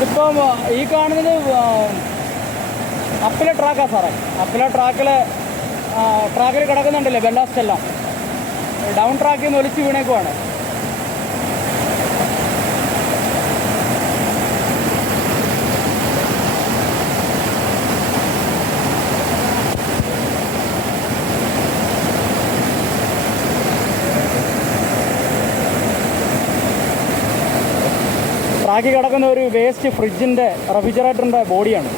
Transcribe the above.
ഇതിപ്പം ഈ കാണുന്നത് അപ്പിലെ ട്രാക്കാണ് സാറേ അപ്പിലെ ട്രാക്കിൽ ട്രാക്കിൽ കിടക്കുന്നുണ്ടല്ലേ ബെല്ലാസ്റ്റെല്ലാം ഡൗൺ ട്രാക്കിൽ നിന്ന് ഒലിച്ച് വീണേക്കുവാണ് ബാക്കി കിടക്കുന്ന ഒരു വേസ്റ്റ് ഫ്രിഡ്ജിൻ്റെ റെഫ്രിജറേറ്ററിൻ്റെ ബോഡിയാണ്